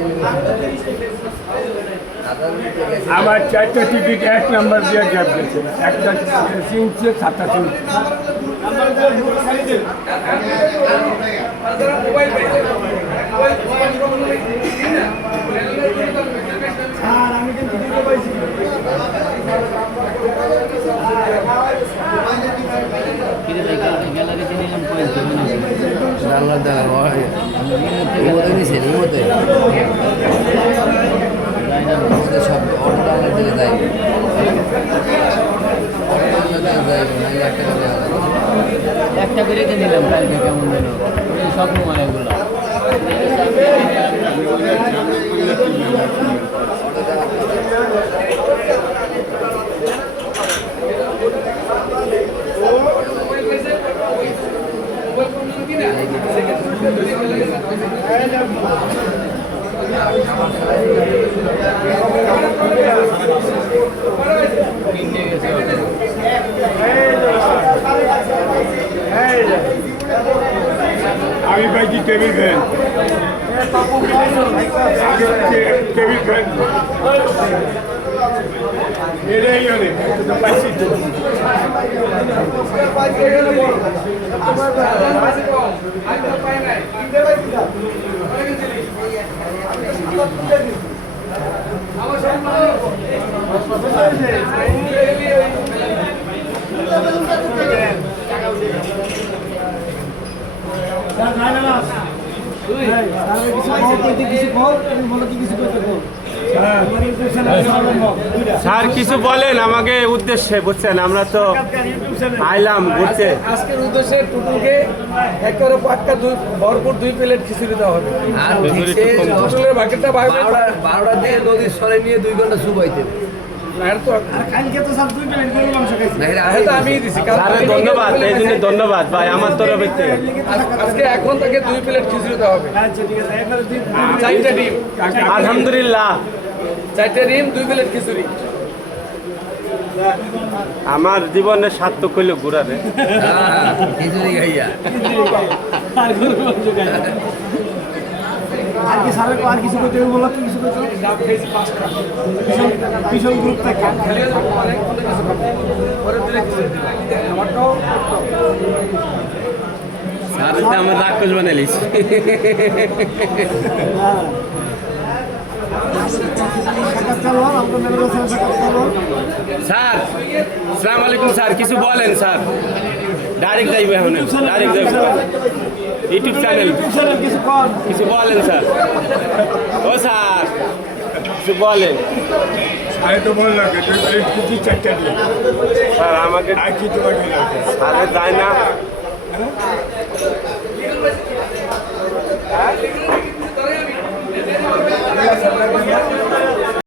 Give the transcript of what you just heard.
আমার 4টা টিকিট 1 নম্বর দিয়ে গ্যাপ গেছে, একটা চিনছে 7টা চিনছে। আমি কিন্তু দিতে পাইছি সব অটো দিকে যাই একটা করে নিলাম কালকে কেমন যেন স্বপ্ন মানে এগুলো আমি পাইছি টেবিল ফ্যান, টেবিল ফ্যান এটাই অনেক পাইছি তো। স্যার কিছু বলেন আমাকে উদ্দেশ্যে, বুঝছেন আমরা তো আইলাম ঘুরতে। আজকের উদ্দেশ্যে টুটুলকে একেবারে পাক্কা ভরপুর 2 প্লেট খিচুড়ি দেওয়া হবে। আর টুটুলের বাকেটটা 12টা দিয়ে নদীর সরে নিয়ে 2 ঘন্টা শুকাইতে আমি দিছি। ধন্যবাদ, এই জন্য ধন্যবাদ ভাই আমার তরফ থেকে। আজকে এখন থেকে 2 প্লেট খিচুড়ি দেওয়া হবে। 4টা ডিম, আলহামদুলিল্লাহ 4টা ডিম 2 প্লেট খিচুড়ি। আমার জীবনের সার্থক হইল ঘুরারে। খিচুড়ি খাইয়া আর কি স্যার আর কিছু করতে হবে বলো, কিছু করতে ভীষণ গ্রুপ থাকে স্যার আমার রাক্ষস বানাইলিস। স্যার আসসালামু আলাইকুম স্যার, কিছু বলেন স্যার। ডাইরেক্ট যাইবে এখন, ডাইরেক্ট যাইবে ইউটিউব চ্যানেল, কিছু বলেন স্যার। ও স্যার কিছু বলেন। আমি তো বললাম কিছু 4টা দিয়ে স্যার আমাকে আর কি তোমাকে স্যার যায় না।